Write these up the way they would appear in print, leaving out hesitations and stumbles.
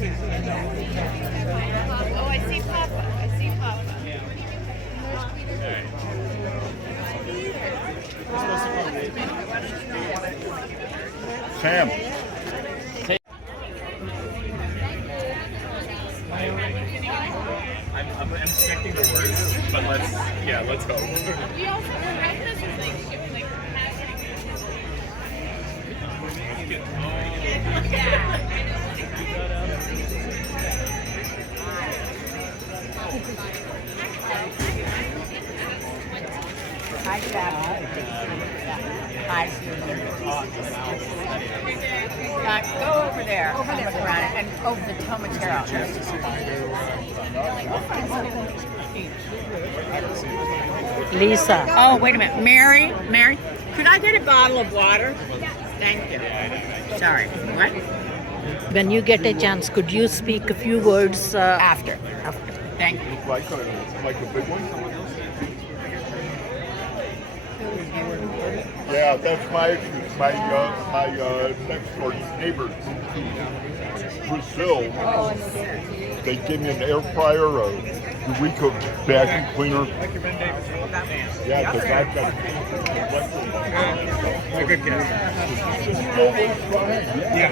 Oh, I see Papa. I see Papa. Sam. I'm expecting the worst, but let's hope. We also read this as like Hi, Gabel. Hi. Go over there. Over there. Around it, and over the tomatillo. Lisa. Oh, wait a minute. Mary, could I get a bottle of water? Thank you. Sorry. What? When you get a chance, could you speak a few words? After. Thank you. Like a big one? Yeah, that's my next door neighbor moved to Brazil. They gave me an air fryer, a Eureka vacuum cleaner. Yeah, because I've got A good guess. Yeah.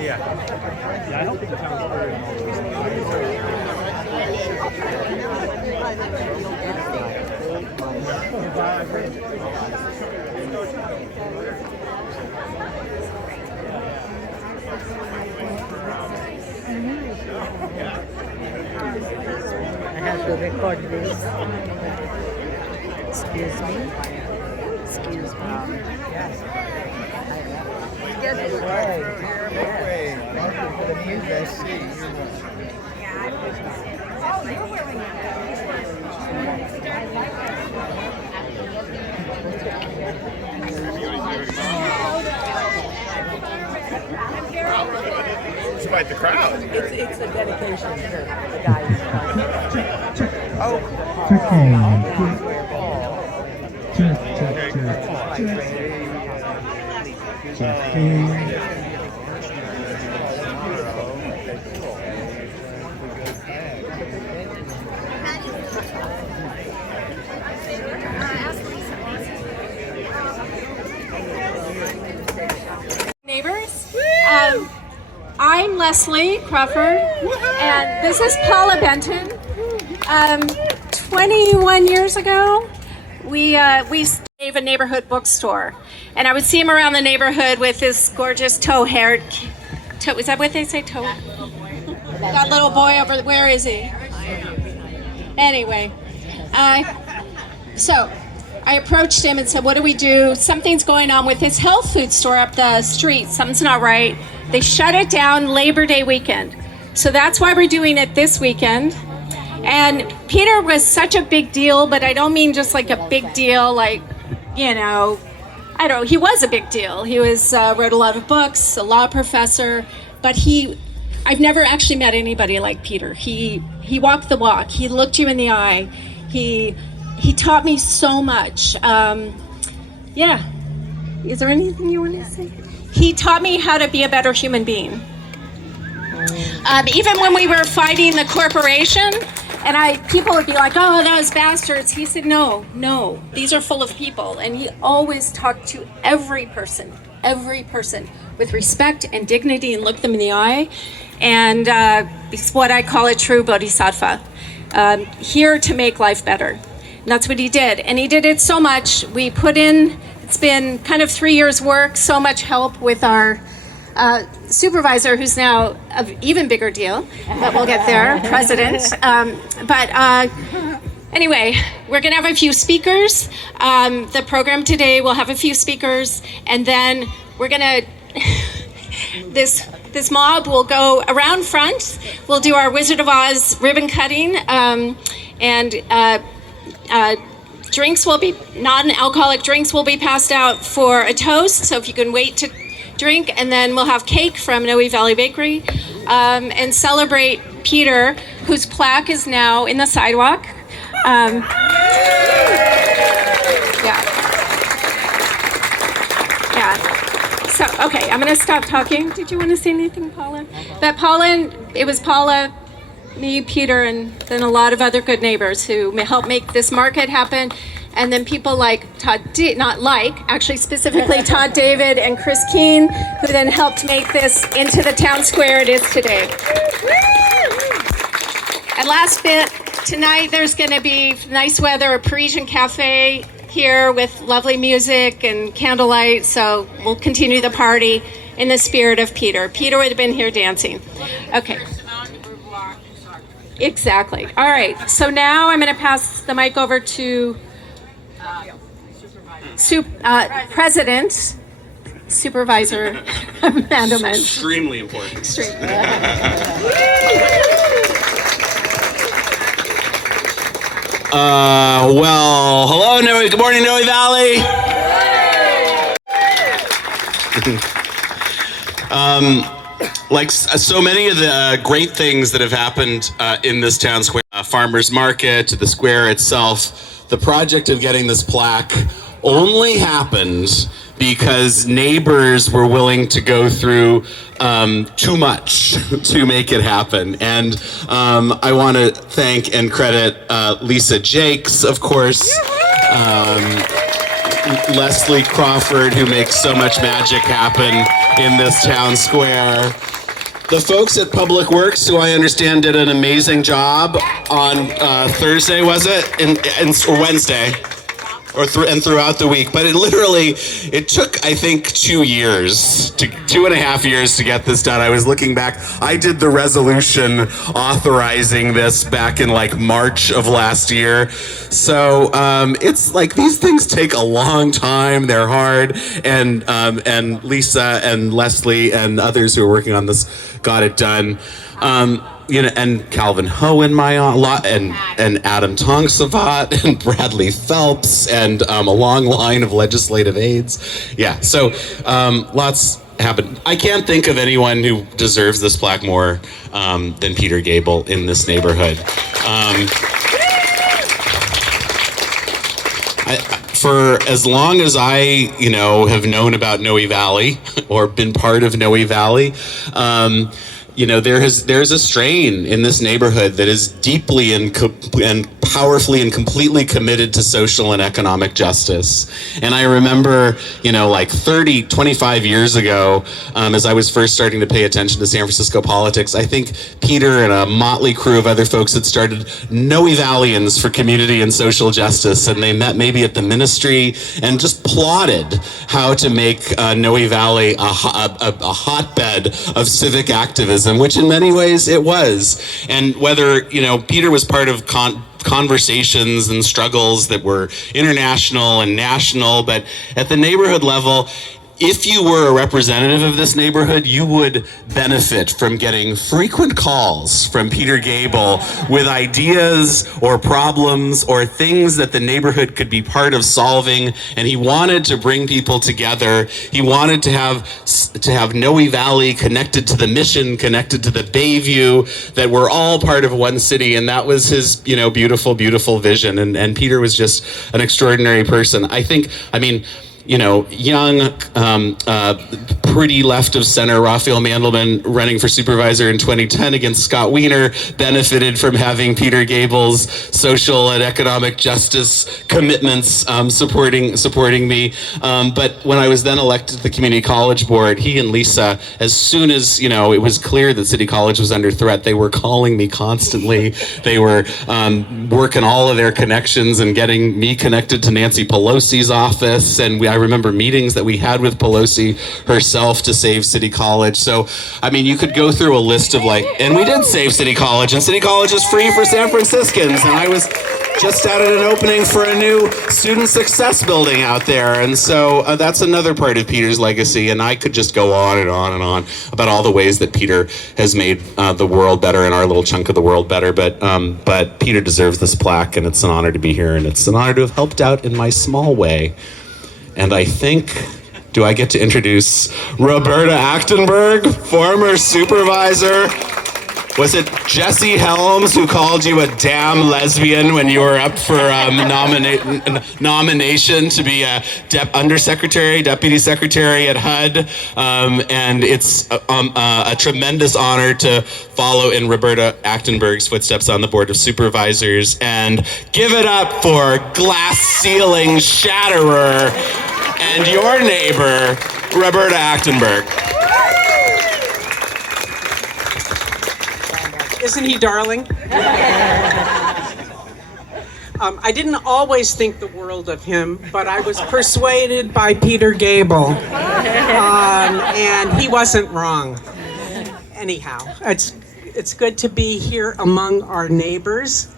Yeah. I don't think it sounds very I have to record this. Excuse me. Excuse me. It's quite the crowd. It's a dedication to the guys. neighbors. I'm Leslie Crawford, and this is Paula Benton. 21 years ago, we gave a neighborhood bookstore, and I would see him around the neighborhood with this gorgeous tow-haired. Is that what they say? Tow. That little boy over. Where is he? Anyway, so I approached him and said, "What do we do? Something's going on with his health food store up the street. Something's not right." They shut it down Labor Day weekend. So that's why we're doing it this weekend. And Peter was such a big deal, but I don't mean just like a big deal, like, I don't know, he was a big deal. He was wrote a lot of books, a law professor, but I've never actually met anybody like Peter. He walked the walk. He looked you in the eye. He taught me so much. Yeah. Is there anything you want to say? He taught me how to be a better human being. Even when we were fighting the corporation, and people would be like, "Oh, those bastards." He said, no, these are full of people. And he always talked to every person with respect and dignity and looked them in the eye. And it's what I call a true bodhisattva, here to make life better. And that's what he did. And he did it so much. We put in, it's been kind of 3 years' work, so much help with our supervisor, who's now an even bigger deal, but we'll get there, president. Anyway, we're going to have a few speakers. The program today will have a few speakers, and then we're going to, this mob will go around front. We'll do our Wizard of Oz ribbon cutting, and drinks will be, non-alcoholic drinks will be passed out for a toast, so if you can wait to drink, and then we'll have cake from Noe Valley Bakery, and celebrate Peter, whose plaque is now in the sidewalk. Yeah. So, okay, I'm going to stop talking. Did you want to say anything, Paula? But Paula, it was Paula, me, Peter, and then a lot of other good neighbors who helped make this market happen. And then people like actually specifically Todd David and Chris Keene, who then helped make this into the town square it is today. And last bit, tonight there's going to be nice weather, a Parisian cafe here with lovely music and candlelight. So we'll continue the party in the spirit of Peter. Peter would have been here dancing. Okay. Exactly. All right. So now I'm going to pass the mic over to President, Supervisor Mandelman. Extremely important. Well, hello, Noe. Good morning, Noe Valley. Like so many of the great things that have happened in this town square, farmers market, the square itself, the project of getting this plaque only happened because neighbors were willing to go through too much to make it happen. And I want to thank and credit Lisa Jakes, of course, Leslie Crawford, who makes so much magic happen in this town square. The folks at Public Works, who I understand did an amazing job on Thursday, was it? Or Wednesday? And throughout the week, but it took, I think, 2.5 years to get this done. I was looking back. I did the resolution authorizing this back in like March of last year. So it's like these things take a long time. They're hard, and Lisa and Leslie and others who are working on this got it done. And Calvin Ho in my lot, and Adam Tongsavat, and Bradley Phelps, and a long line of legislative aides. Yeah, so lots happened. I can't think of anyone who deserves this plaque more than Peter Gabel in this neighborhood. For as long as I, have known about Noe Valley or been part of Noe Valley, there's a strain in this neighborhood that is deeply and powerfully and completely committed to social and economic justice. And I remember, 25 years ago, as I was first starting to pay attention to San Francisco politics, I think Peter and a motley crew of other folks had started Noe Valleyans for community and social justice. And they met maybe at the ministry and just plotted how to make Noe Valley a hotbed of civic activism, which in many ways it was. And whether, Peter was part of conversations and struggles that were international and national, but at the neighborhood level, if you were a representative of this neighborhood, you would benefit from getting frequent calls from Peter Gabel with ideas or problems or things that the neighborhood could be part of solving. And he wanted to bring people together. He wanted to have Noe Valley connected to the mission, connected to the Bayview, that we're all part of one city. And that was his, beautiful, beautiful vision. And Peter was just an extraordinary person. Young, pretty left of center Raphael Mandelman running for supervisor in 2010 against Scott Wiener benefited from having Peter Gabel's social and economic justice commitments supporting me. But when I was then elected to the community college board, he and Lisa, as soon as it was clear that City College was under threat, they were calling me constantly. They were working all of their connections and getting me connected to Nancy Pelosi's office, and I remember meetings that we had with Pelosi herself to save City College. So, you could go through a list of and we did save City College, and City College is free for San Franciscans, and I was just at an opening for a new student success building out there. And so that's another part of Peter's legacy, and I could just go on and on and on about all the ways that Peter has made the world better and our little chunk of the world better. But Peter deserves this plaque, and it's an honor to be here, and it's an honor to have helped out in my small way. And I think, do I get to introduce Roberta Achtenberg, former supervisor Was it Jesse Helms who called you a damn lesbian when you were up for nomination to be a undersecretary, deputy secretary at HUD? And it's a tremendous honor to follow in Roberta Achtenberg's footsteps on the Board of Supervisors. And give it up for glass ceiling shatterer and your neighbor, Roberta Achtenberg. Isn't he darling? I didn't always think the world of him, but I was persuaded by Peter Gabel, and he wasn't wrong. Anyhow, it's good to be here among our neighbors.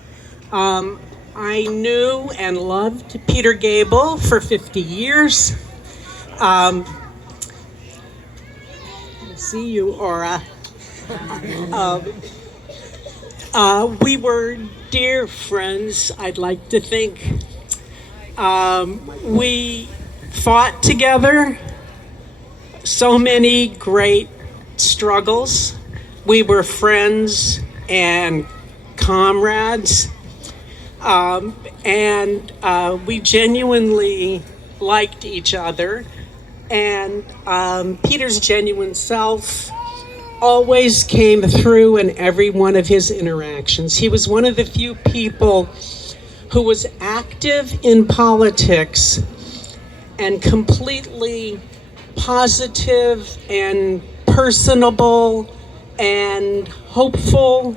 I knew and loved Peter Gabel for 50 years. See you, Aura. We were dear friends, I'd like to think. We fought together so many great struggles. We were friends and comrades, and we genuinely liked each other. And Peter's genuine self always came through in every one of his interactions. He was one of the few people who was active in politics and completely positive and personable and hopeful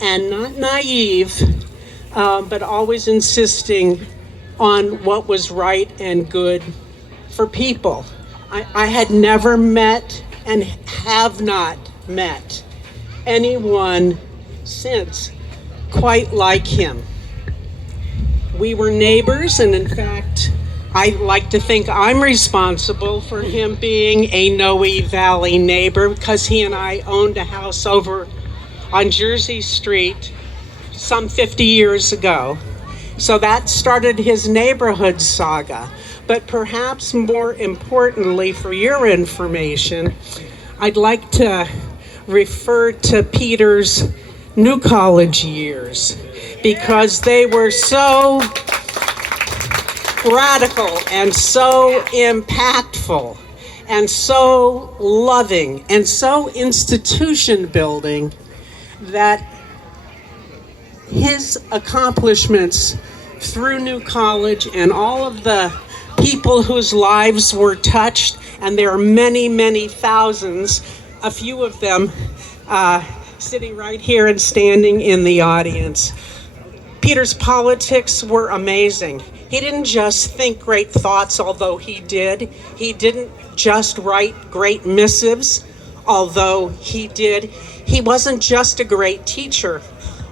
and not naive, but always insisting on what was right and good for people. I had never met and have not met anyone since quite like him. We were neighbors, and in fact, I like to think I'm responsible for him being a Noe Valley neighbor, because he and I owned a house over on Jersey Street some 50 years ago. So that started his neighborhood saga. But perhaps more importantly for your information, I'd like to refer to Peter's New College years, because they were so radical and so impactful and so loving and so institution building that his accomplishments through New College and all of the people whose lives were touched, and there are many, many thousands, a few of them sitting right here and standing in the audience. Peter's politics were amazing. He didn't just think great thoughts, although he did. He didn't just write great missives, although he did. He wasn't just a great teacher,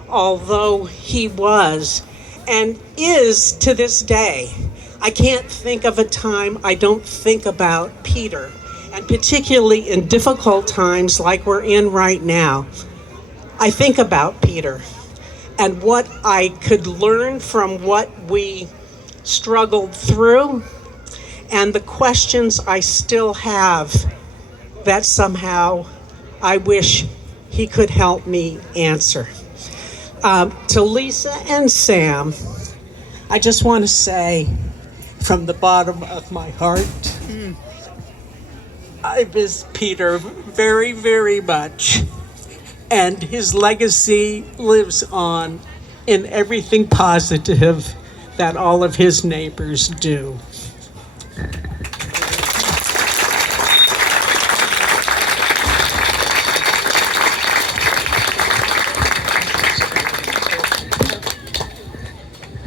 although he was and is to this day. I can't think of a time I don't think about Peter, and particularly in difficult times like we're in right now. I think about Peter and what I could learn from what we struggled through, and the questions I still have that somehow I wish he could help me answer. To Lisa and Sam, I just want to say from the bottom of my heart, I miss Peter very, very much. And his legacy lives on in everything positive that all of his neighbors do.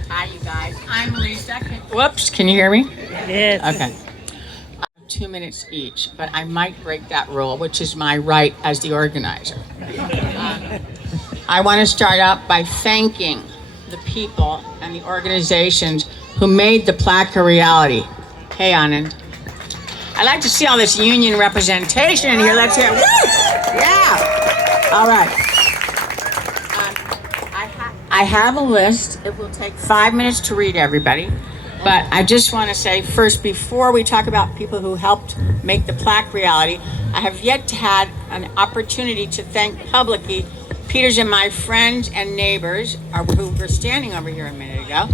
Hi, you guys. I'm Lisa. Whoops, can you hear me? Yes. Okay. 2 minutes each, but I might break that rule, which is my right as the organizer. I want to start out by thanking the people and the organizations who made the plaque a reality. Hey, Anand. I'd like to see all this union representation in here. Let's hear it. Woo! Yeah. All right. I have a list. It will take 5 minutes to read, everybody. But I just want to say first, before we talk about people who helped make the plaque reality, I have yet to had an opportunity to thank publicly Peter's and my friends and neighbors, who were standing over here a minute ago,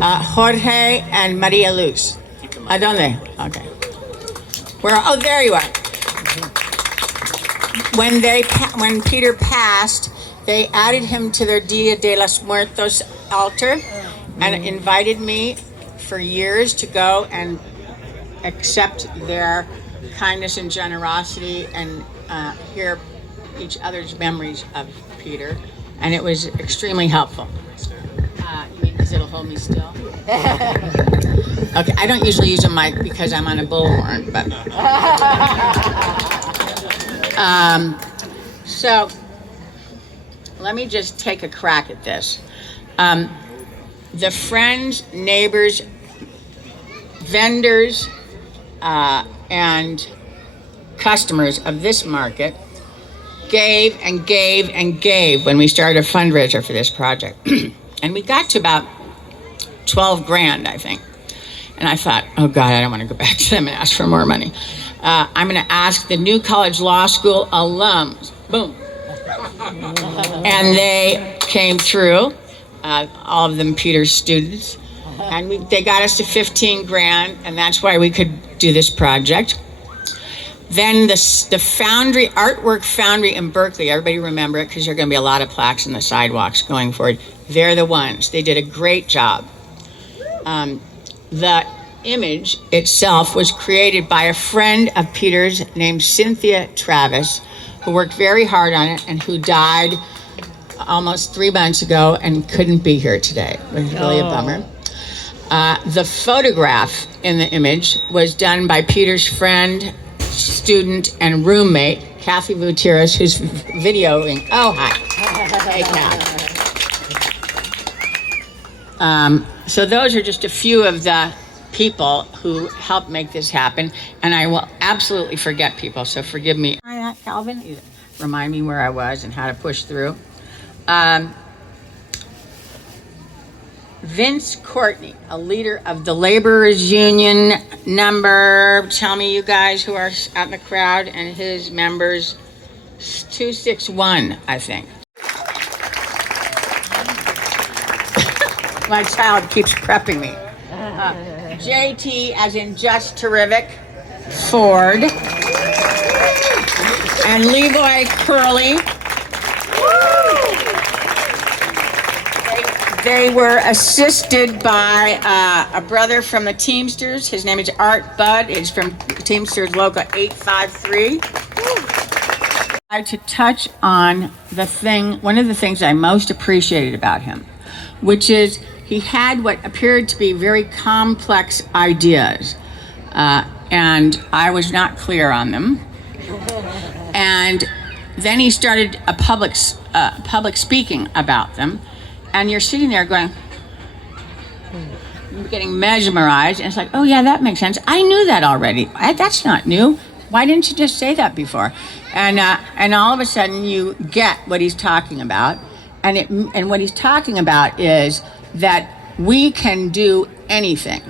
Jorge and Maria Luz. ¿Dónde? Okay. Oh, there you are. When Peter passed, they added him to their Dia de los Muertos altar and invited me for years to go and accept their kindness and generosity and hear each other's memories of Peter, and it was extremely helpful. You mean because it'll hold me still? Okay, I don't usually use a mic because I'm on a bullhorn, but so let me just take a crack at this. The friends, neighbors, vendors, and customers of this market gave and gave and gave when we started a fundraiser for this project. And we got to about 12 grand, I think. And I thought, oh God, I don't want to go back to them and ask for more money. I'm going to ask the New College Law School alums. Boom. And they came through, all of them Peter's students. And they got us to 15 grand, and that's why we could do this project. Then the Foundry, Artwork Foundry in Berkeley, everybody remember it because there are going to be a lot of plaques in the sidewalks going forward. They're the ones. They did a great job. The image itself was created by a friend of Peter's named Cynthia Travis, who worked very hard on it and who died almost 3 months ago and couldn't be here today. It was really a bummer. The photograph in the image was done by Peter's friend, student, and roommate, Kathy Gutierrez, who's videoing. Oh, hi. Hey, Kath. So those are just a few of the people who helped make this happen, and I will absolutely forget people, so forgive me. Hi, Calvin. You remind me where I was and how to push through. Vince Courtney, a leader of the Laborers Union number, tell me you guys who are out in the crowd, and his members, 261, I think. My child keeps prepping me. JT, as in just terrific, Ford, and Leroy Curley. They were assisted by a brother from the Teamsters. His name is Art Budd. He's from Teamsters Local 853. I'd like to touch on one of the things I most appreciated about him, which is he had what appeared to be very complex ideas, and I was not clear on them. And then he started a public speaking about them. And you're sitting there going, getting mesmerized, and it's like, oh yeah, that makes sense. I knew that already. That's not new. Why didn't you just say that before? And all of a sudden you get what he's talking about, and what he's talking about is that we can do anything.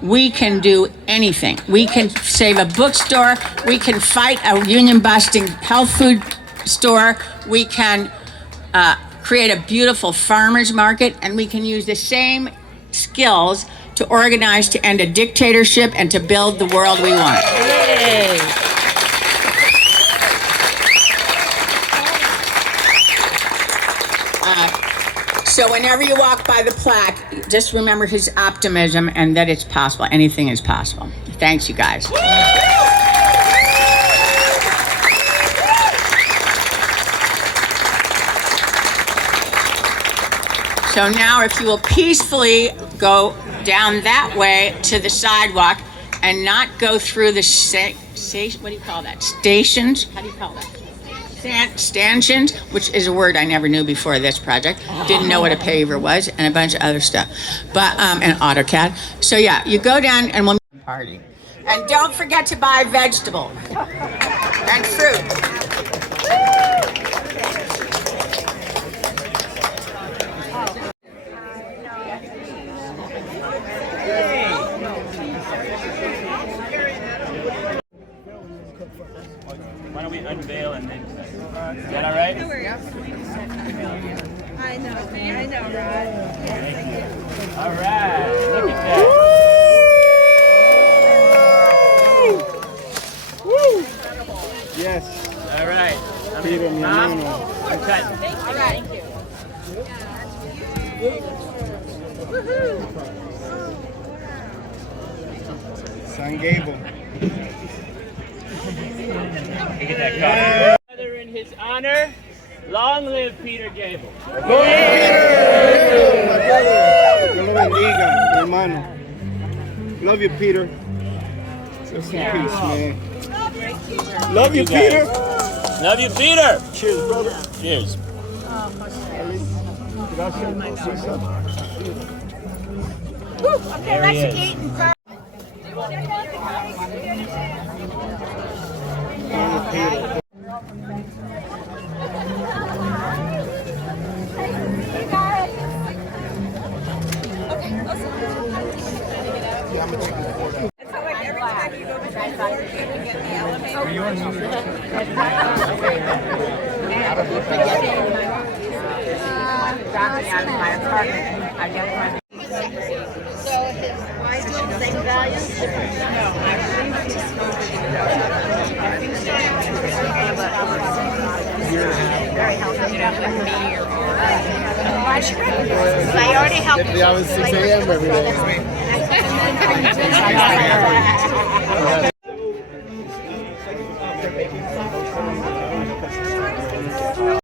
We can do anything. We can save a bookstore. We can fight a union-busting health food store. We can create a beautiful farmer's market, and we can use the same skills to organize to end a dictatorship and to build the world we want. Yay. So whenever you walk by the plaque, just remember his optimism and that it's possible. Anything is possible. Thanks, you guys. So now if you will peacefully go down that way to the sidewalk and not go through the what do you call that? Stations? How do you call that? Stanchions, which is a word I never knew before this project. Didn't know what a paver was, and a bunch of other stuff. But, and AutoCAD. So yeah, you go down and we'll party. And don't forget to buy vegetables and fruit. Why don't we unveil and then, is that all right? San Gabel. Get that coffee. Brother, in his honor, long live Peter Gabel. Dios lo bendiga, mi hermano. Love you, Peter. Just in peace, man. Love you, Peter. Love you, Peter. Cheers, brother. Cheers. Okay, let's eat and first. I already helped you. I was 6 a.m. every day.